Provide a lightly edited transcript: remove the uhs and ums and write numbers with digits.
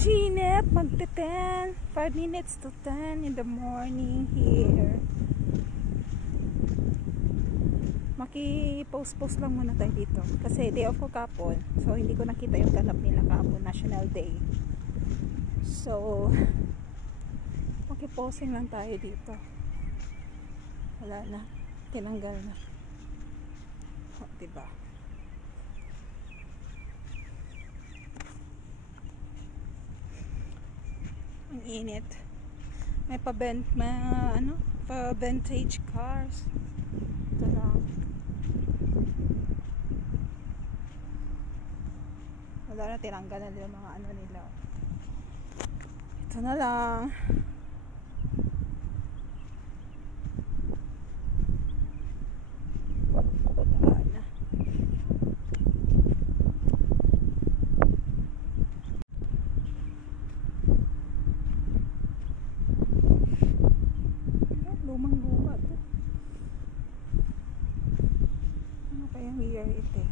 Ginep, magte-10. 5 minutes to 10 in the morning here. Maki-post lang muna tayo dito. Kasi day off ko kapon. So, hindi ko nakita yung ganap nila kapon, National Day. So, maki-posting lang tayo dito. Wala na. Tinanggal na. O, diba? Ang init. May pa-vintage cars. Ito lang. Wala na, tinanggal na yung mga ano nila. Ito na lang. Wala na. Lumang-luma to. Ano kayang year ito?